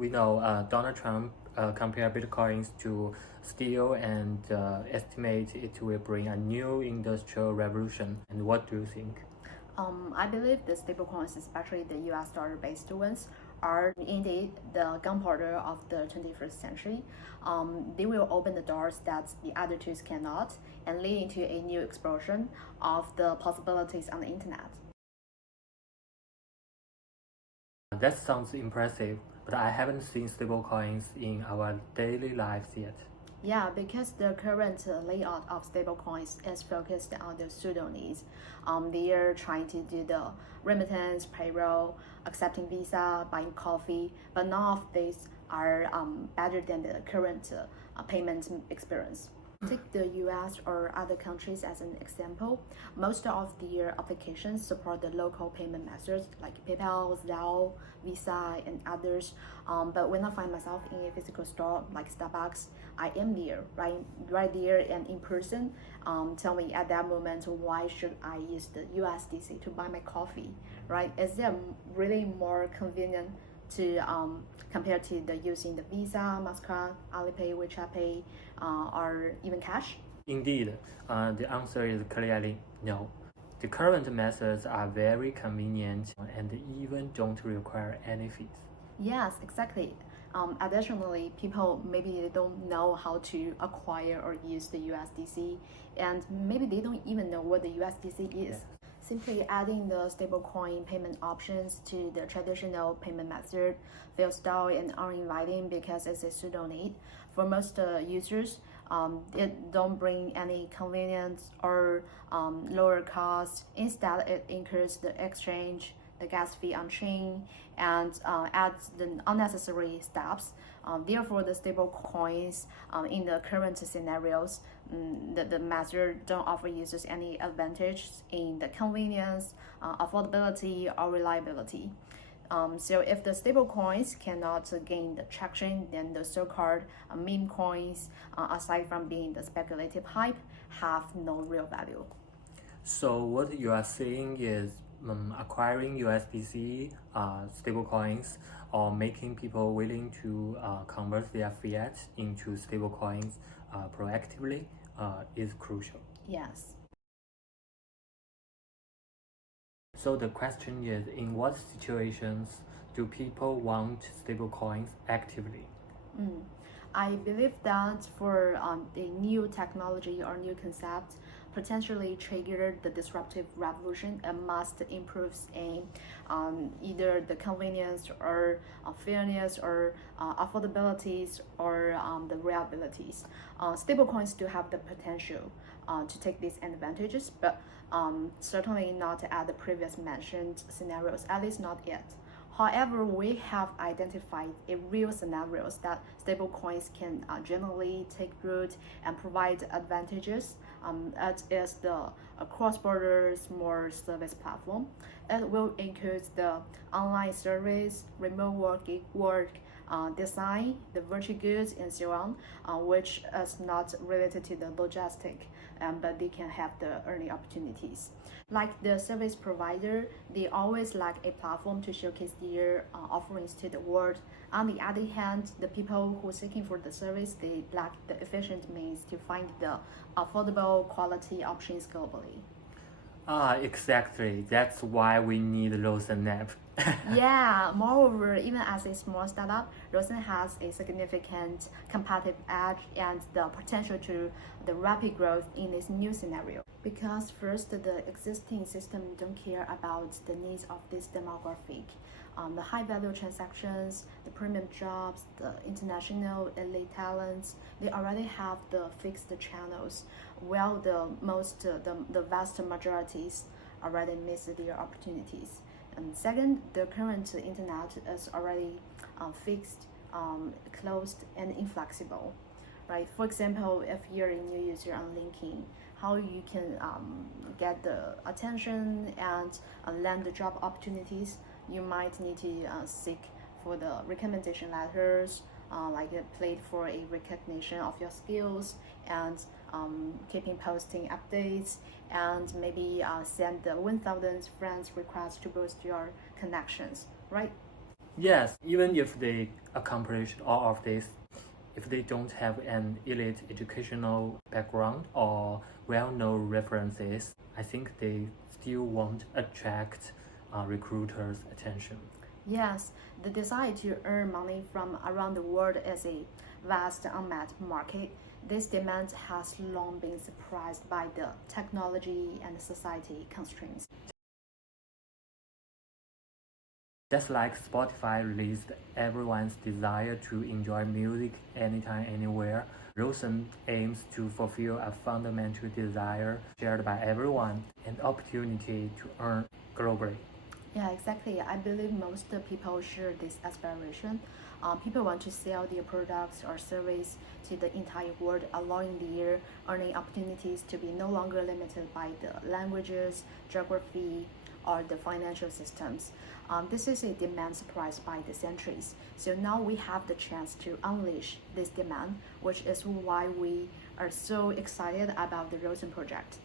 We know Donald Trump compared Bitcoins to steel and estimate it will bring a new industrial revolution. And what do you think? I believe the stablecoins, especially the US dollar-based ones, are indeed the gunpowder of the 21st century. They will open the doors that the other tools cannot and lead into a new explosion of the possibilities on the internet. That sounds impressive, but I haven't seen stablecoins in our daily lives yet. Yeah, because the current layout of stablecoins is focused on the pseudo needs. They are trying to do the remittance, payroll, accepting Visa, buying coffee, but none of these are better than the current payment experience. Take the US or other countries as an example. Most of their applications support the local payment methods like PayPal, Zelle, Visa, and others. But when I find myself in a physical store like Starbucks, I am there, right there and in person. Tell me at that moment, why should I use the USDC to buy my coffee, right? Is it really more convenient to compared to the using the Visa, Mastercard, Alipay, WeChat Pay, or even cash? Indeed, the answer is clearly no. The current methods are very convenient and even don't require any fees. Yes, exactly. Additionally, people maybe they don't know how to acquire or use the USDC, and maybe they don't even know what the USDC is. Yes. Simply adding the stablecoin payment options to the traditional payment method feels dull and uninviting because it's a pseudo need. For most users, it don't bring any convenience or lower cost. Instead, it increases the exchange, the gas fee on chain, and adds the unnecessary steps. Therefore, the stable coins in the current scenarios, the method don't offer users any advantage in the convenience, affordability, or reliability. So if the stable coins cannot gain the traction, then the so-called meme coins, aside from being the speculative hype, have no real value. So what you are saying is acquiring USDC stablecoins or making people willing to convert their fiat into stablecoins proactively is crucial. Yes. So the question is, in what situations do people want stablecoins actively? Mm. I believe that for a new technology or new concept potentially trigger the disruptive revolution, it must improve in either the convenience or fairness or affordabilities or the reliabilities. Stablecoins do have the potential to take these advantages, but certainly not at the previous mentioned scenarios, at least not yet. However, we have identified a real scenarios that stablecoins can generally take root and provide advantages. It is the cross-border small service platform. It will include the online service, remote work, design, the virtual goods, and so on, which is not related to the logistic, but they can have the earning opportunities. Like the service provider, they always lack a platform to showcase their offerings to the world. On the other hand, the people who are seeking for the service, they lack the efficient means to find the affordable quality options globally. Exactly. That's why we need Rosen app. Yeah, moreover, even as a small startup, Rosen has a significant competitive edge and the potential to the rapid growth in this new scenario. Because first, the existing system don't care about the needs of this demographic. The high value transactions, the premium jobs, the international elite talents, they already have the fixed channels, while the vast majorities already miss their opportunities. And second, the current internet is already fixed, closed, and inflexible, right? For example, if you're a new user on LinkedIn, how you can get the attention and land the job opportunities, you might need to seek for the recommendation letters, like a plate for a recognition of your skills and keeping posting updates and maybe send the 1,000 friends request to boost your connections, right? Yes, even if they accomplished all of this, if they don't have an elite educational background or well-known references, I think they still won't attract recruiters' attention. Yes, the desire to earn money from around the world is a vast unmet market. This demand has long been suppressed by the technology and society constraints. Just like Spotify released everyone's desire to enjoy music anytime, anywhere, Rosen aims to fulfill a fundamental desire shared by everyone, an opportunity to earn globally. Yeah, exactly. I believe most people share this aspiration. People want to sell their products or service to the entire world, allowing their earning opportunities to be no longer limited by the languages, geography, or the financial systems. This is a demand surprised by the centuries. So now we have the chance to unleash this demand, which is why we are so excited about the Rosen project.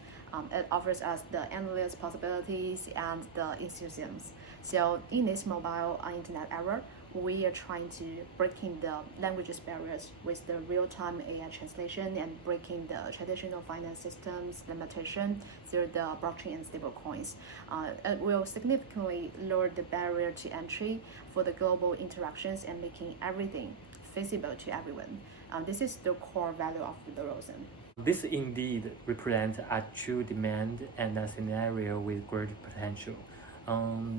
It offers us the endless possibilities and the enthusiasm. So in this mobile internet era, we are trying to breaking the languages barriers with the real-time AI translation and breaking the traditional finance systems limitation through the blockchain and stablecoins. It will significantly lower the barrier to entry for the global interactions and making everything feasible to everyone. This is the core value of the Rosen. This indeed represents a true demand and a scenario with great potential.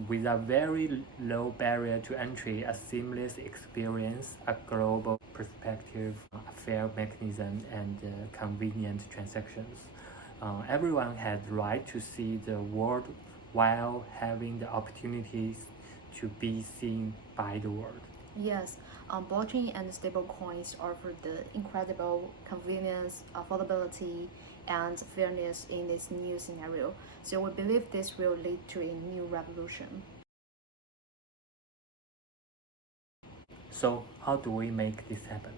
With a very low barrier to entry, a seamless experience, a global perspective, a fair mechanism, and convenient transactions. Everyone has the right to see the world while having the opportunities to be seen by the world. Yes, blockchain and stablecoins offer the incredible convenience, affordability, and fairness in this new scenario. So we believe this will lead to a new revolution. So, how do we make this happen?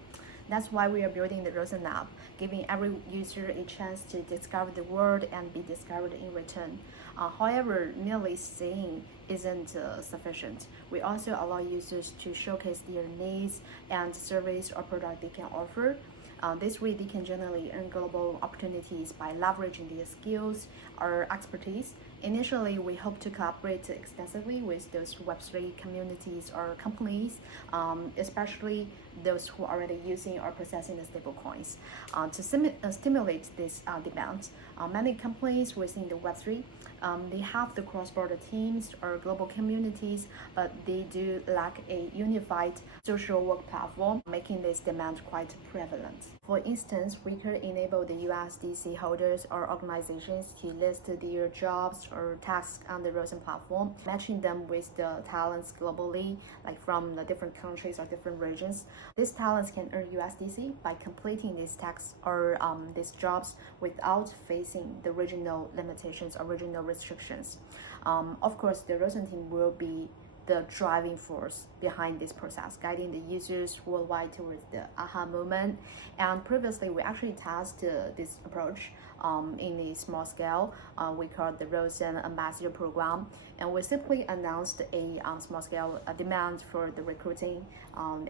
That's why we are building the Rosen app, giving every user a chance to discover the world and be discovered in return. However, merely saying isn't sufficient. We also allow users to showcase their needs and service or product they can offer. This way, they can generally earn global opportunities by leveraging their skills or expertise. Initially, we hope to collaborate extensively with those Web3 communities or companies, especially those who are already using or processing the stablecoins. To stimulate this demand, many companies within the Web3 they have the cross-border teams or global communities, but they do lack a unified social work platform, making this demand quite prevalent. For instance, we could enable the USDC holders or organizations to list their jobs or tasks on the Rosen platform, matching them with the talents globally, like from the different countries or different regions. These talents can earn USDC by completing these tasks or these jobs without facing the regional limitations or regional restrictions. Of course, the Rosen team will be the driving force behind this process, guiding the users worldwide towards the aha moment. And previously, we actually tested this approach in a small scale. We called the Rosen Ambassador Program, and we simply announced a small scale demand for the recruiting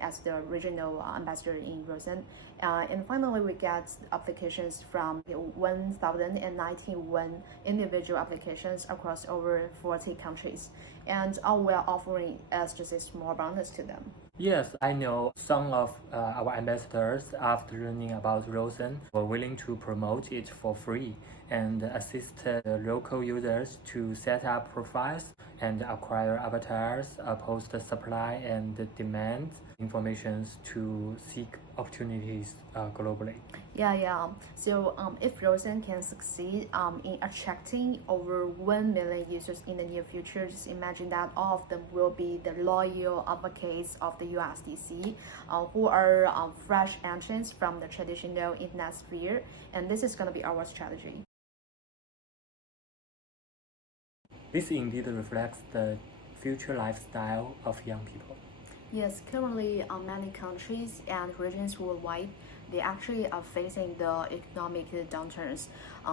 as the regional ambassador in Rosen. And finally, we get applications from 1,091 individual applications across over 40 countries. And all we're offering is just a small bonus to them. Yes, I know some of our ambassadors, after learning about Rosen, were willing to promote it for free and assist local users to set up profiles and acquire avatars, post supply and demand information to seek opportunities globally. Yeah. So if Rosen can succeed in attracting over 1 million users in the near future, just imagine that all of them will be the loyal advocates of the USDC, who are fresh entrants from the traditional internet sphere, and this is going to be our strategy. This indeed reflects the future lifestyle of young people. Yes, currently many countries and regions worldwide, they actually are facing the economic downturns,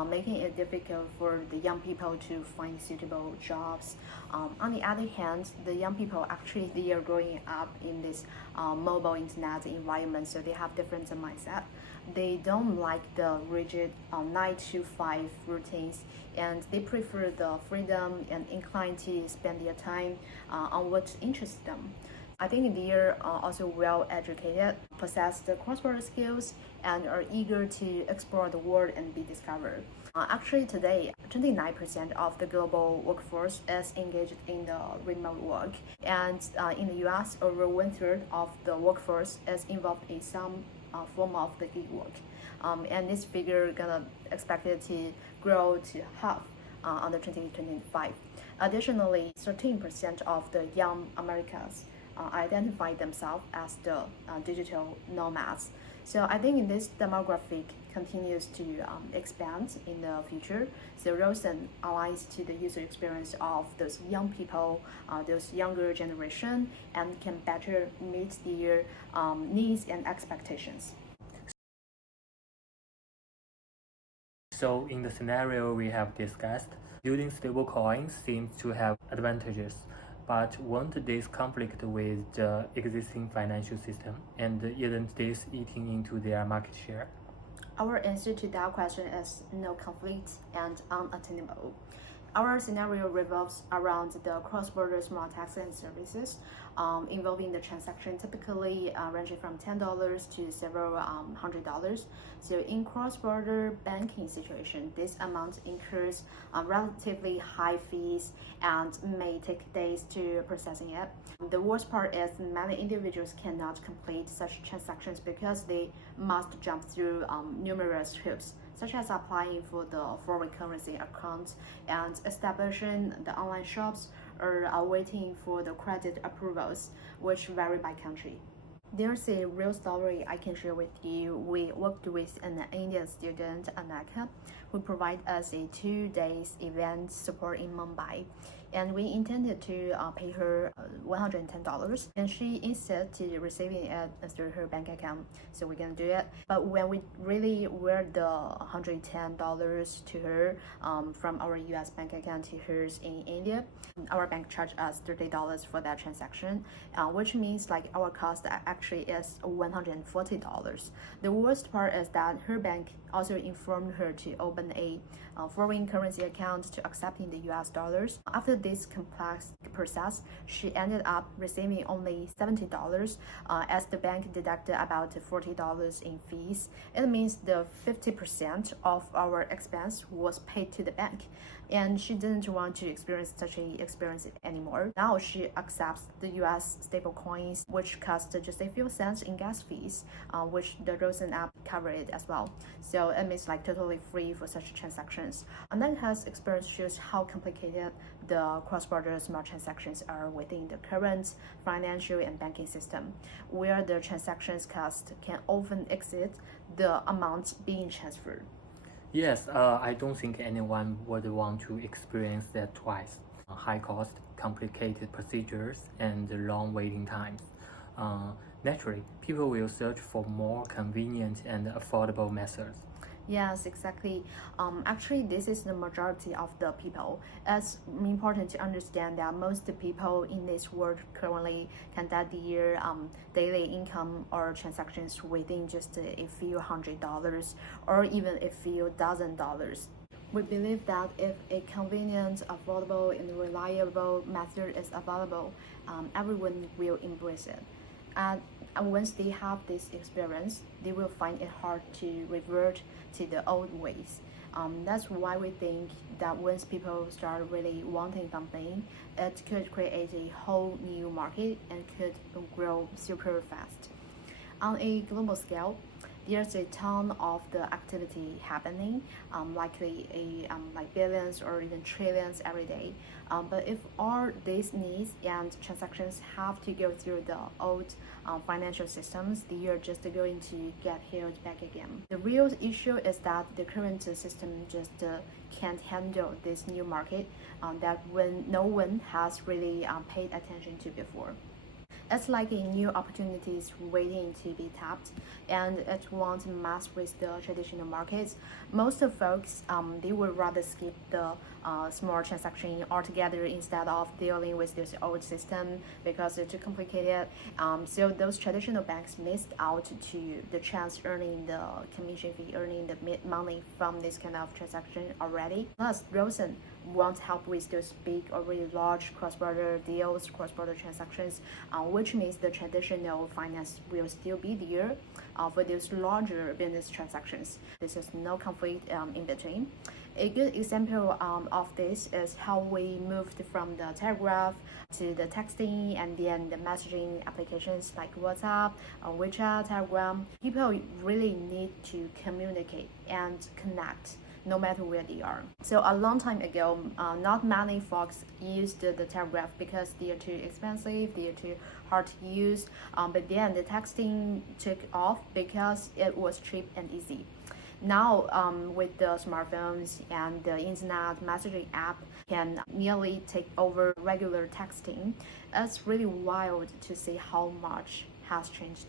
making it difficult for the young people to find suitable jobs. On the other hand, the young people actually they are growing up in this mobile internet environment, so they have different mindset. They don't like the rigid 9 to 5 routines, and they prefer the freedom and incline to spend their time on what interests them. I think they are also well educated, possess the cross-border skills, and are eager to explore the world and be discovered. Actually, today, 29% of the global workforce is engaged in the remote work, and in the US, over one-third of the workforce is involved in some form of the gig work. And this figure gonna expected to grow to half under 2025. Additionally, 13% of the young Americans identify themselves as the digital nomads. So I think this demographic continues to expand in the future. So Rosen aligns to the user experience of those young people, those younger generation, and can better meet their needs and expectations. So in the scenario we have discussed, using stablecoins seems to have advantages, but won't this conflict with the existing financial system, and isn't this eating into their market share? Our answer to that question is no conflict and unattainable. Our scenario revolves around the cross-border small tax and services, involving the transaction typically ranging from $10 to several $100. So in cross-border banking situation, this amount incurs relatively high fees and may take days to processing it. The worst part is many individuals cannot complete such transactions because they must jump through numerous hoops, such as applying for the foreign currency account and establishing the online shops, or waiting for the credit approvals, which vary by country. There's a real story I can share with you. We worked with an Indian student, Anaka, who provided us a 2 days event support in Mumbai. And we intended to pay her $110, and she insisted receiving it through her bank account. So we're gonna do it. But when we really were the $110 to her from our US bank account to hers in India, our bank charged us $30 for that transaction, which means like our cost actually is $140. The worst part is that her bank also informed her to open a foreign currency account to accepting the US dollars. After this complex process, she ended up receiving only $70 as the bank deducted about $40 in fees. It means the 50% of our expense was paid to the bank, and she didn't want to experience such a experience anymore. Now she accepts the US stable coins, which cost just a few cents in gas fees, which the Rosen app covered as well. So it means like totally free for such transactions. Ananka's experience shows how complicated the cross-border smart transactions are within the current financial and banking system, where the transactions cost can often exceed the amount being transferred. Yes, I don't think anyone would want to experience that twice. High cost, complicated procedures, and long waiting times. Naturally, people will search for more convenient and affordable methods. Yes, exactly. Actually, this is the majority of the people. It's important to understand that most people in this world currently conduct their daily income or transactions within just a few $100s or even a few $1,000s. We believe that if a convenient, affordable, and reliable method is available, everyone will embrace it. And once they have this experience, they will find it hard to revert to the old ways. That's why we think that once people start really wanting something, it could create a whole new market and could grow super fast. On a global scale, there's a ton of the activity happening, likely like billions or even trillions every day. But if all these needs and transactions have to go through the old financial systems, they are just going to get held back again. The real issue is that the current system just can't handle this new market that when no one has really paid attention to before. It's like a new opportunities waiting to be tapped, and it won't mess with the traditional markets. Most of folks, they would rather skip the small transaction altogether instead of dealing with this old system because it's too complicated. So those traditional banks missed out to the chance earning the commission fee, earning the money from this kind of transaction already. Plus, Rosen won't help with those big or really large cross-border deals, cross-border transactions, which means the traditional finance will still be there for those larger business transactions. This is no conflict in between. A good example of this is how we moved from the telegraph to the texting and then the messaging applications like WhatsApp, WeChat, Telegram. People really need to communicate and connect no matter where they are. So a long time ago, not many folks used the telegraph because they are too expensive, they are too hard to use. But then the texting took off because it was cheap and easy. Now, with the smartphones and the internet messaging app can nearly take over regular texting, it's really wild to see how much has changed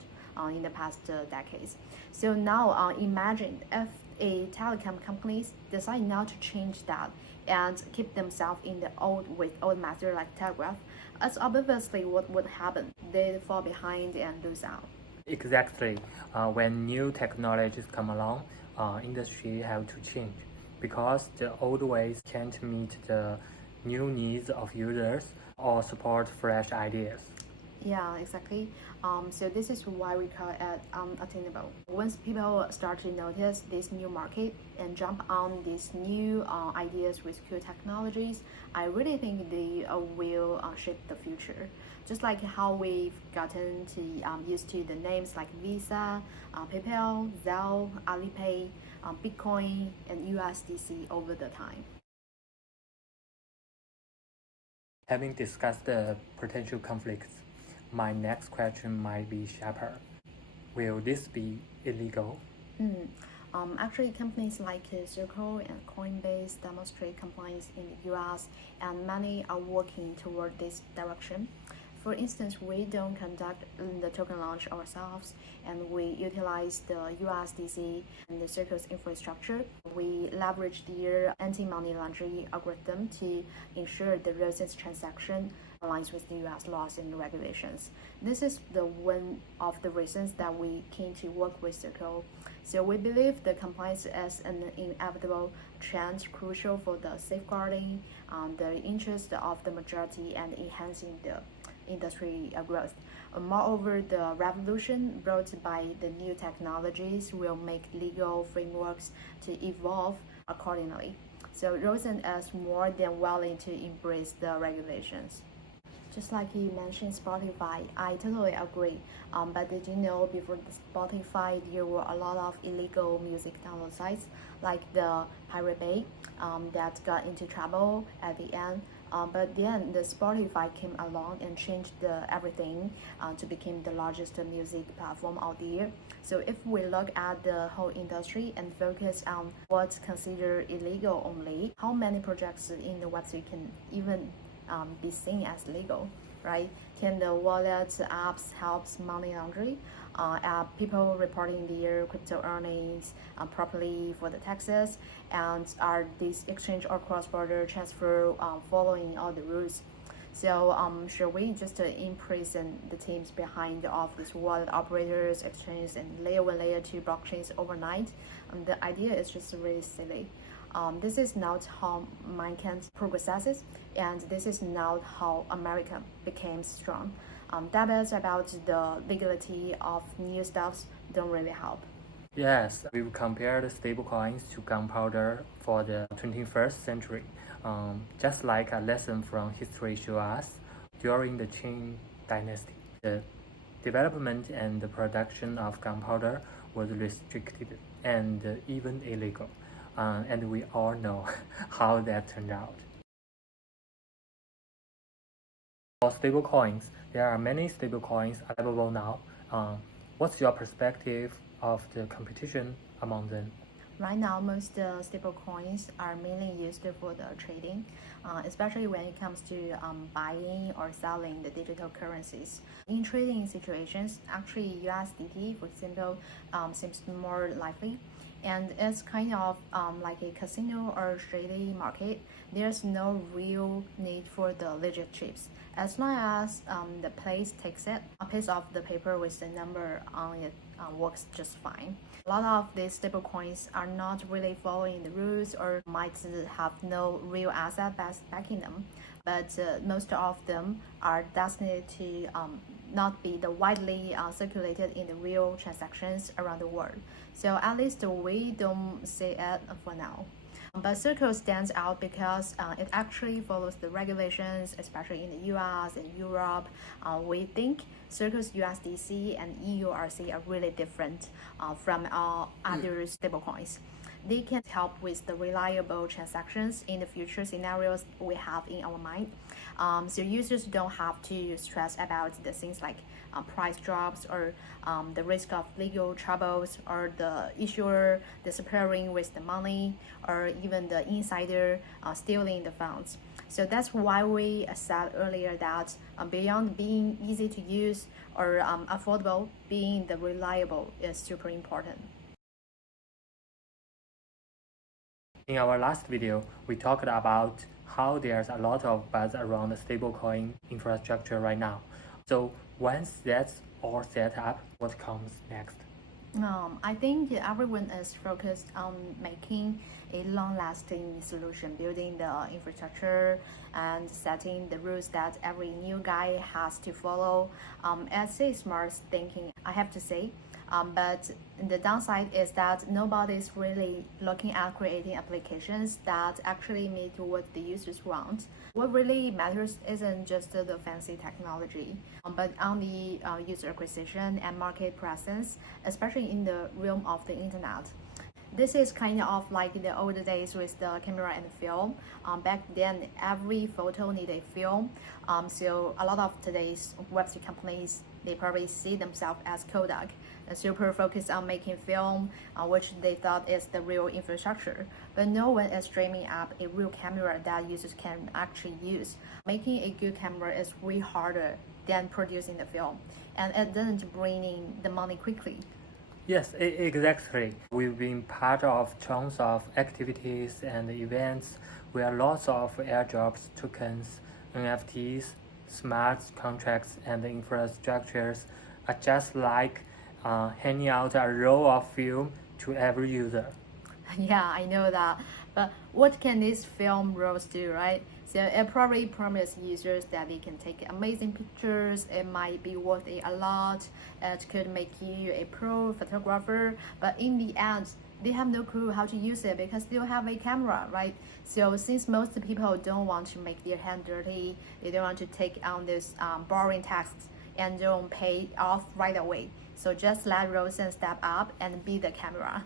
in the past decades. So now, imagine if a telecom companies decide not to change that and keep themselves in the old method like telegraph. That's obviously what would happen. They fall behind and lose out. Exactly. When new technologies come along, industry have to change because the old ways can't meet the new needs of users or support fresh ideas. Yeah, exactly. So this is why we call it attainable. Once people start to notice this new market and jump on these new ideas with cool technologies, I really think they will shape the future. Just like how we've gotten to used to the names like Visa, PayPal, Zelle, Alipay, Bitcoin, and USDC over the time. Having discussed the potential conflicts, my next question might be sharper. Will this be illegal? Mm. Actually, companies like Circle and Coinbase demonstrate compliance in the US, and many are working toward this direction. For instance, we don't conduct the token launch ourselves, and we utilize the USDC and the Circle's infrastructure. We leverage their anti-money laundering algorithm to ensure the Rosen's transaction aligns with the US laws and regulations. This is one of the reasons that we keen to work with Circle. So we believe the compliance is an inevitable trend crucial for the safeguarding the interest of the majority and enhancing the industry growth. Moreover, the revolution brought by the new technologies will make legal frameworks to evolve accordingly. So Rosen is more than willing to embrace the regulations. Just like you mentioned Spotify, I totally agree. But did you know before the Spotify there were a lot of illegal music download sites like the Pirate Bay that got into trouble at the end. But then the Spotify came along and changed everything to become the largest music platform out there. So if we look at the whole industry and focus on what's considered illegal only, how many projects in the Web3 can even be seen as legal, right? Can the wallet apps helps money laundering? People reporting their crypto earnings properly for the taxes, and are these exchange or cross-border transfer following all the rules? So should we just imprison the teams behind of these wallet operators, exchanges, and layer 1, layer 2 blockchains overnight? The idea is just really silly. This is not how mankind progresses, and this is not how America became strong. Debates about the legality of new stuffs don't really help. Yes, we've compared stablecoins to gunpowder for the 21st century. Just like a lesson from history show us, during the Qing dynasty, the development and the production of gunpowder was restricted and even illegal. And we all know how that turned out. For stablecoins, there are many stablecoins available now. What's your perspective of the competition among them? Right now, most stable coins are mainly used for the trading, especially when it comes to buying or selling the digital currencies. In trading situations, actually USDT, for example, seems more likely. And it's kind of like a casino or shady market. There's no real need for the legit chips. As long as the place takes it, a piece of the paper with the number on it works just fine. A lot of these stablecoins are not really following the rules or might have no real asset backing them, but most of them are destined to not be the widely circulated in the real transactions around the world. So at least we don't see it for now. But Circle stands out because it actually follows the regulations, especially in the US and Europe. We think Circle's USDC and EURC are really different from other stablecoins. They can help with the reliable transactions in the future scenarios we have in our mind. So users don't have to stress about the things like price drops or the risk of legal troubles or the issuer disappearing with the money or even the insider stealing the funds. So that's why we said earlier that beyond being easy to use or affordable, being the reliable is super important. In our last video, we talked about how there's a lot of buzz around the stablecoin infrastructure right now. So once that's all set up, what comes next? I think everyone is focused on making a long-lasting solution, building the infrastructure and setting the rules that every new guy has to follow. It's a smart thinking, I have to say. But the downside is that nobody's really looking at creating applications that actually meet what the users want. What really matters isn't just the fancy technology, but on the user acquisition and market presence, especially in the realm of the internet. This is kind of like the old days with the camera and film. Back then, every photo needed film. So a lot of today's website companies, they probably see themselves as Kodak, super focused on making film, which they thought is the real infrastructure. But no one is dreaming up a real camera that users can actually use. Making a good camera is way harder than producing the film, and it doesn't bring in the money quickly. Yes, exactly. We've been part of tons of activities and events where lots of airdrops, tokens, NFTs, smart contracts, and infrastructures are just like handing out a roll of film to every user. Yeah, I know that. But what can these film rolls do, right? So it probably promises users that they can take amazing pictures. It might be worth it a lot. It could make you a pro photographer. But in the end, they have no clue how to use it because they don't have a camera, right? So since most people don't want to make their hand dirty, they don't want to take on those boring tasks and don't pay off right away. So just let Rosen step up and be the camera.